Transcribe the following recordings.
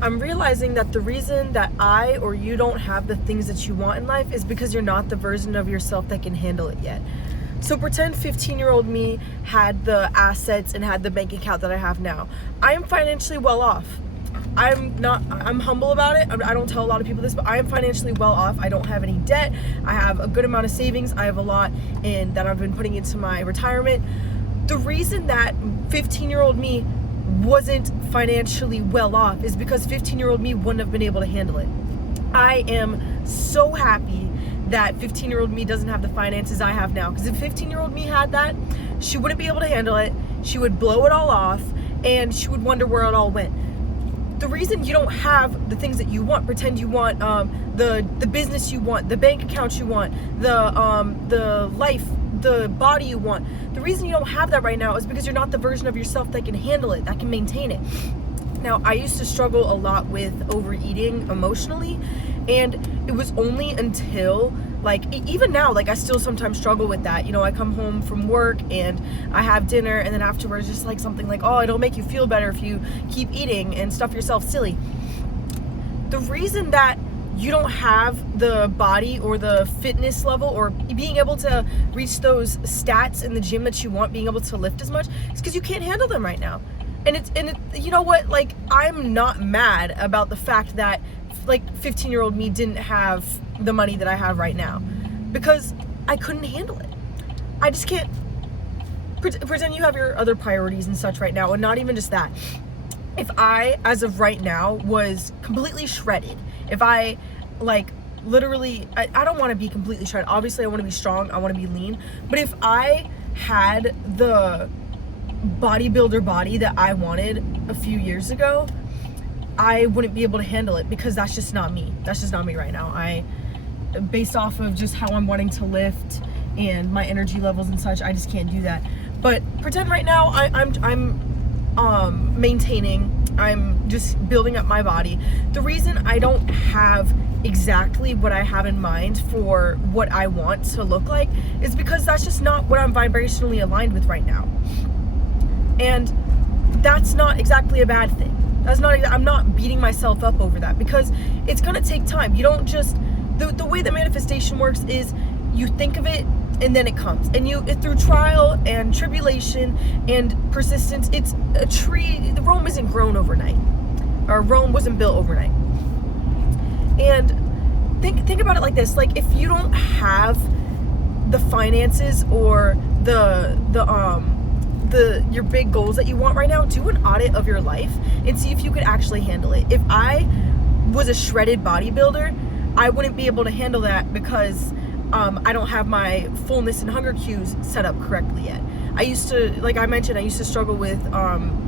I'm realizing that the reason that I or you don't have the things that you want in life is because you're not the version of yourself that can handle it yet. So pretend 15-year-old me had the assets and had the bank account that I have now. I am financially well off. I'm humble about it. I don't tell a lot of people this, but I am financially well off. I don't have any debt. I have a good amount of savings. I have a lot in that I've been putting into my retirement. The reason that 15-year-old me wasn't financially well off is because 15-year-old me wouldn't have been able to handle it. I am so happy that 15-year-old me doesn't have the finances I have now, because if 15-year-old me had that, she wouldn't be able to handle it. She would blow it all off and she would wonder where it all went. The reason you don't have the things that you want, pretend you want the business you want, the bank account you want, the life, the body you want. The reason you don't have that right now is because you're not the version of yourself that can handle it, that can maintain it. Now, I used to struggle a lot with overeating emotionally, and it was only until, like, even now, like, I still sometimes struggle with that. You know, I come home from work and I have dinner, and then afterwards just like something like, oh, it'll make you feel better if you keep eating and stuff yourself silly. The reason that you don't have the body or the fitness level or being able to reach those stats in the gym that you want, being able to lift as much, is because you can't handle them right now. And you know what, like, I'm not mad about the fact that, like, 15-year-old me didn't have the money that I have right now, because I couldn't handle it. I just can't. Pretend you have your other priorities and such right now, and not even just that. If I, as of right now, was completely shredded, if I, like, literally, I don't want to be completely shredded. Obviously, I want to be strong, I want to be lean, but if I had the bodybuilder body that I wanted a few years ago, I wouldn't be able to handle it, because that's just not me. That's just not me right now. Based off of just how I'm wanting to lift and my energy levels and such, I just can't do that. But pretend right now I'm maintaining, I'm just building up my body. The reason I don't have exactly what I have in mind for what I want to look like is because that's just not what I'm vibrationally aligned with right now. And that's not exactly a bad thing. I'm not beating myself up over that, because it's gonna take time. You don't just, the way that manifestation works is you think of it and then it comes. And through trial and tribulation and persistence, it's a tree. The Rome isn't grown overnight, or Rome wasn't built overnight. And think about it like this: like, if you don't have the finances or your big goals that you want right now, do an audit of your life and see if you could actually handle it. If I was a shredded bodybuilder, I wouldn't be able to handle that, because I don't have my fullness and hunger cues set up correctly yet. I used to, like I mentioned, I used to struggle with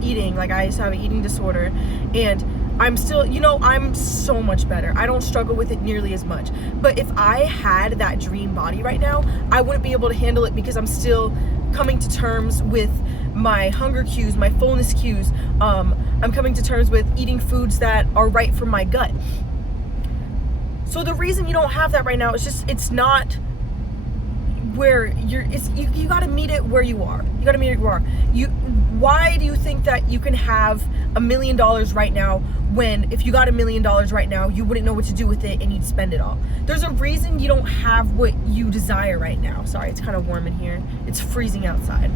eating. Like, I used to have an eating disorder, and I'm still, I'm so much better. I don't struggle with it nearly as much. But if I had that dream body right now, I wouldn't be able to handle it, because I'm still coming to terms with my hunger cues, my fullness cues. I'm coming to terms with eating foods that are right for my gut. So the reason you don't have that right now is just, it's not where you got to meet it where you are. You got to meet it where you are. Why do you think that you can have $1 million right now, when if you got $1 million right now, you wouldn't know what to do with it and you'd spend it all? There's a reason you don't have what you desire right now. Sorry, it's kind of warm in here. It's freezing outside.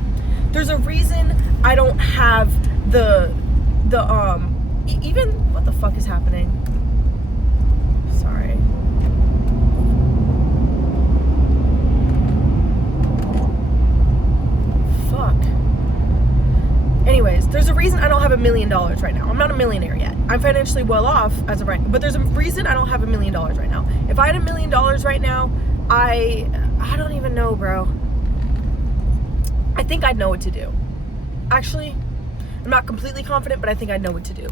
There's a reason I don't have even, what the fuck is happening? Sorry. Fuck. Anyways, there's a reason I don't have $1 million right now. I'm not a millionaire yet. I'm financially well off as of right, but there's a reason I don't have $1 million right now. If I had $1 million right now, I don't even know, bro. I think I'd know what to do. Actually, I'm not completely confident, but I think I know what to do.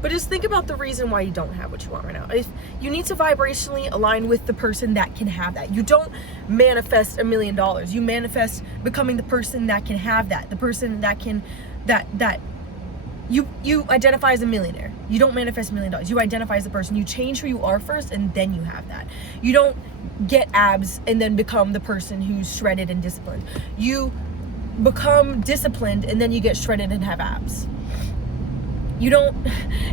But just think about the reason why you don't have what you want right now. If you need to vibrationally align with the person that can have that. You don't manifest $1 million. You manifest becoming the person that can have that. The person that can, that you identify as a millionaire. You don't manifest $1 million. You identify as the person. You change who you are first, and then you have that. You don't get abs and then become the person who's shredded and disciplined. You become disciplined, and then you get shredded and have abs. You don't,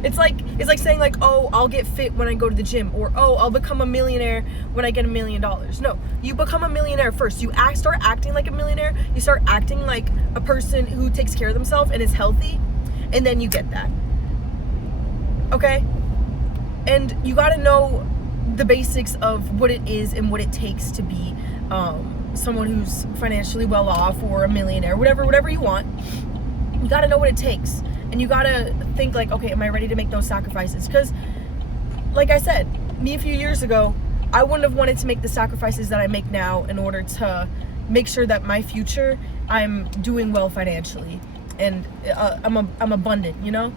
it's like saying like, oh, I'll get fit when I go to the gym, or oh, I'll become a millionaire when I get $1 million. No, you become a millionaire first. You start acting like a millionaire. You start acting like a person who takes care of themselves and is healthy, and then you get that. Okay? And you gotta know the basics of what it is and what it takes to be someone who's financially well off, or a millionaire, whatever you want. You gotta know what it takes. And you gotta think like, okay, am I ready to make those sacrifices? Because, like I said, me a few years ago, I wouldn't have wanted to make the sacrifices that I make now in order to make sure that my future, I'm doing well financially, and I'm abundant, you know?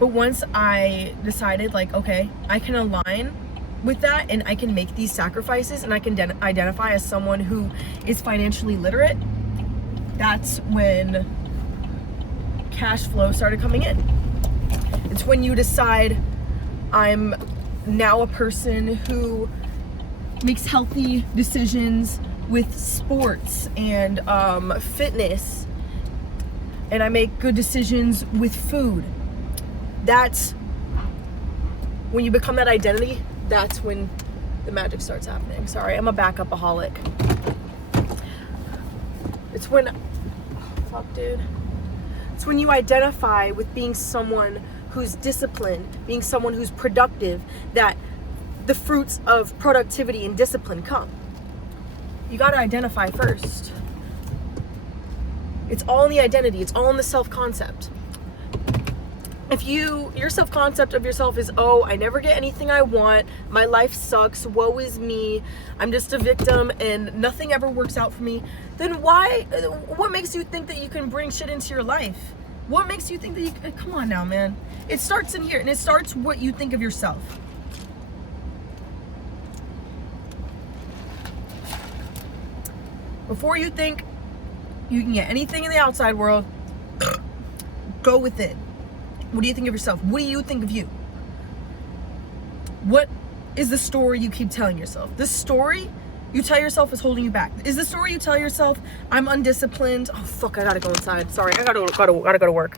But once I decided like, okay, I can align with that, and I can make these sacrifices, and I can identify as someone who is financially literate, that's when cash flow started coming in. It's when you decide, I'm now a person who makes healthy decisions with sports and fitness, and I make good decisions with food. That's when you become that identity. That's when the magic starts happening. Sorry, I'm a backup-aholic. It's when, oh, fuck, dude. It's when you identify with being someone who's disciplined, being someone who's productive, that the fruits of productivity and discipline come. You gotta identify first. It's all in the identity. It's all in the self-concept. If your self-concept of yourself is, oh, I never get anything I want, my life sucks, woe is me, I'm just a victim and nothing ever works out for me, then what makes you think that you can bring shit into your life? What makes you think that you can, come on now, man. It starts in here, and it starts what you think of yourself. Before you think you can get anything in the outside world, go with it. What do you think of yourself? What do you think of you? What is the story you keep telling yourself? The story you tell yourself is holding you back. Is the story you tell yourself, I'm undisciplined? Oh fuck, I gotta go inside. Sorry, I gotta go to work.